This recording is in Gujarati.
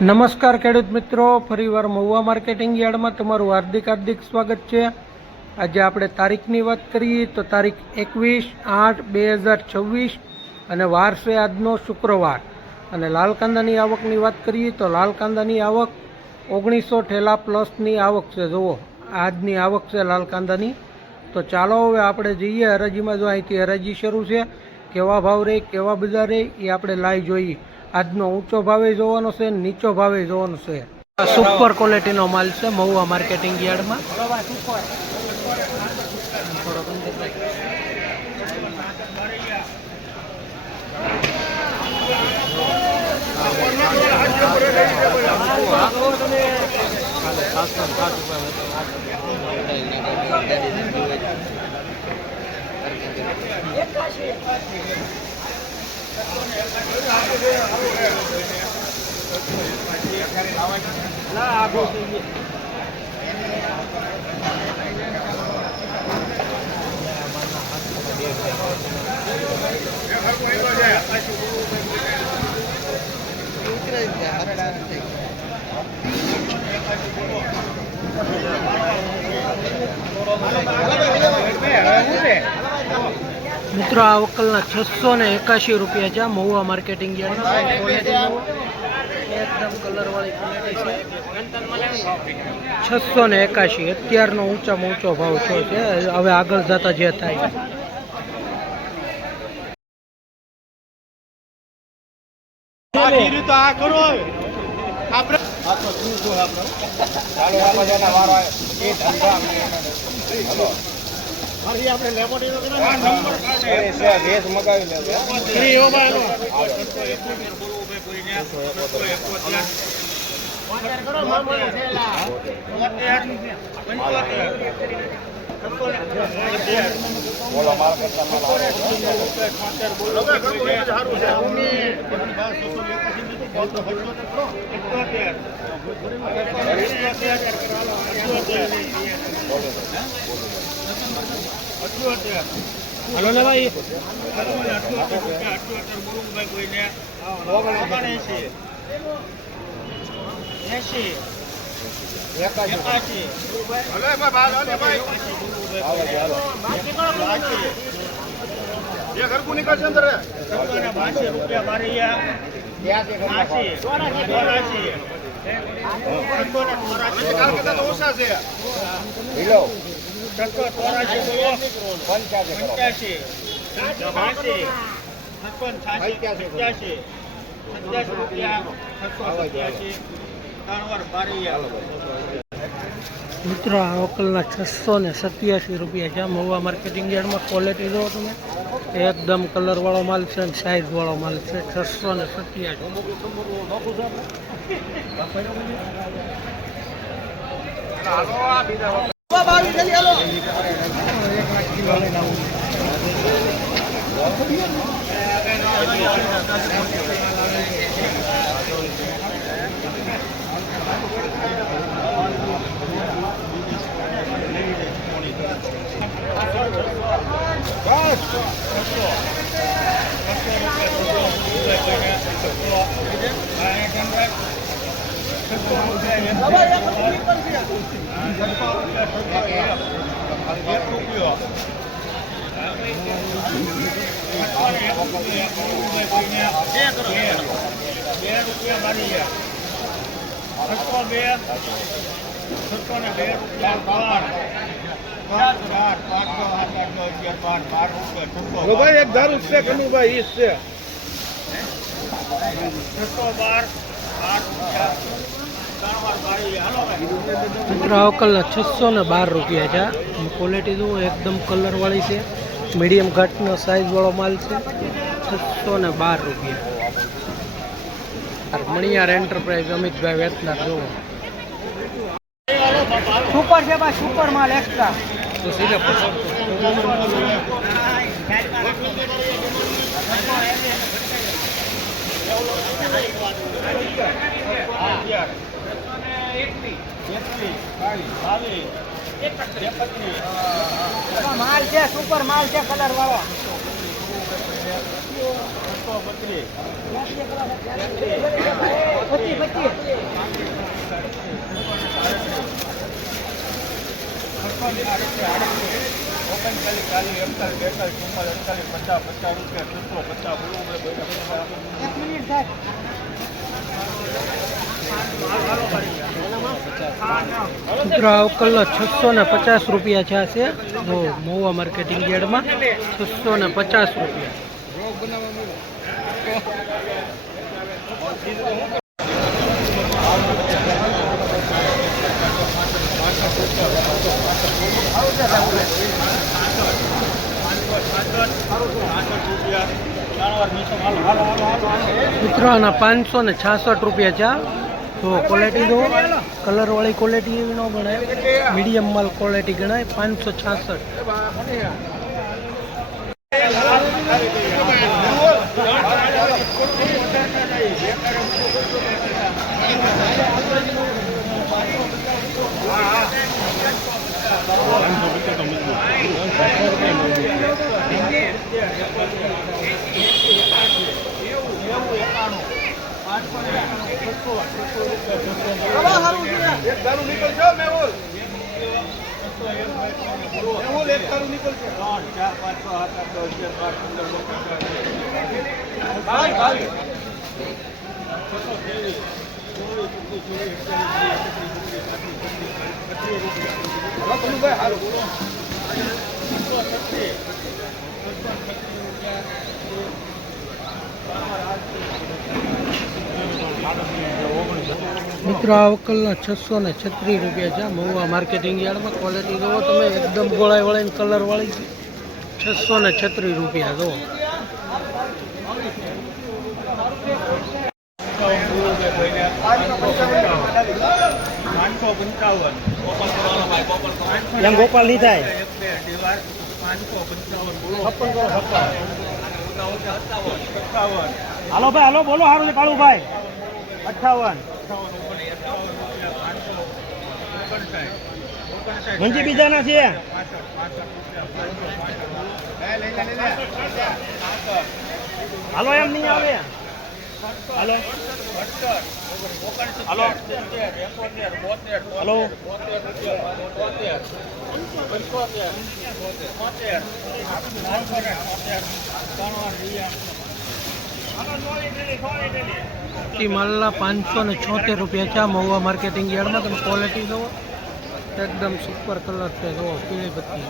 નમસ્કાર ખેડૂત મિત્રો, ફરીવાર મહુવા માર્કેટિંગ યાર્ડમાં તમારું હાર્દિક સ્વાગત છે। આજે આપણે તારીખની વાત કરીએ તો તારીખ 21/8/2026 અને વાર છે આજનો શુક્રવાર। અને લાલ કાંદાની આવકની વાત કરીએ તો લાલ કાંદાની આવક 1900 ઠેલા પ્લસની આવક છે। જુઓ આજની આવક છે લાલ કાંદાની। તો ચાલો હવે આપણે જઈએ હરાજીમાં। જો અહીંથી હરાજી શરૂ છે, કેવા ભાવ રહે કેવા બજાર રહે એ આપણે લાઈવ જોઈએ। આજનો ઊંચો ભાવે જોવાનો છે, નીચો ભાવે જોવાનો છે। સુપર ક્વોલિટીનો માલ છે મહુવા માર્કેટિંગ યાર્ડમાં। મિત્રો આ વકલના 681 રૂપિયા છે મહુવા માર્કેટિંગ યાર્ડમાં। એકદમ કલરવાળી ક્વોલિટી છે। 681 અત્યારનો ઊંચામાં ઊંચો ભાવ છે। હવે આગળ જતા જે થાય હલો ને ભાઈ 687 મિત્રો આ વકલના 687 રૂપિયા છે મહુવા માર્કેટિંગ યાર્ડમાં। ક્વોલિટી જો તમે એકદમ કલરવાળો માલ છે અને સાઇઝવાળો માલ છે। 612 રૂપિયા છે। ક્વોલિટી જુઓ એકદમ કલરવાળી છે, મીડિયમ ઘાટનો સાઇઝવાળો માલ છે। 612 રૂપિયા। મણિયાર એન્ટરપ્રાઇઝ અમિતભાઈ વેચનાર જુઓ સુપર છે ભાઈ, સુપર માલ એક્સ્ટ્રા તો સીધા માલ છે, સુપર માલ છે કલર વાળો। મિત્રો આ કલર 650 રૂપિયા છે. આ છે જો મહુવા માર્કેટિંગ યાર્ડમાં 650 રૂપિયા. મિત્રો આના 566 રૂપિયા છે. તો ક્વોલિટી જો કલરવાળી ક્વોલિટી એવી ન ગણાય, મીડિયમ માલ ક્વોલિટી ગણાય. 566. મિત્રો આ વકલના 636 રૂપિયા છે મહુવા માર્કેટિંગ યાર્ડમાં. ક્વોલિટી જુઓ તમે, એકદમ ગોળાઈ વાળી કલર વાળી 636 રૂપિયા જુઓ. એમ ગોપાલ નહીં થાય. હાલો ભાઈ, હાલો બોલો. સારું છે કાળુભાઈ. 58 મંજી બીજાના છે. હાલો એમ નહીં આવે. હાલો હાલો હાલો. માલના 576 રૂપિયા છે મહુવા માર્કેટિંગ યાર્ડમાં. તમે ક્વોલિટી જુઓ, એકદમ સુપર કલર છે. જુઓ પીળી બત્તી.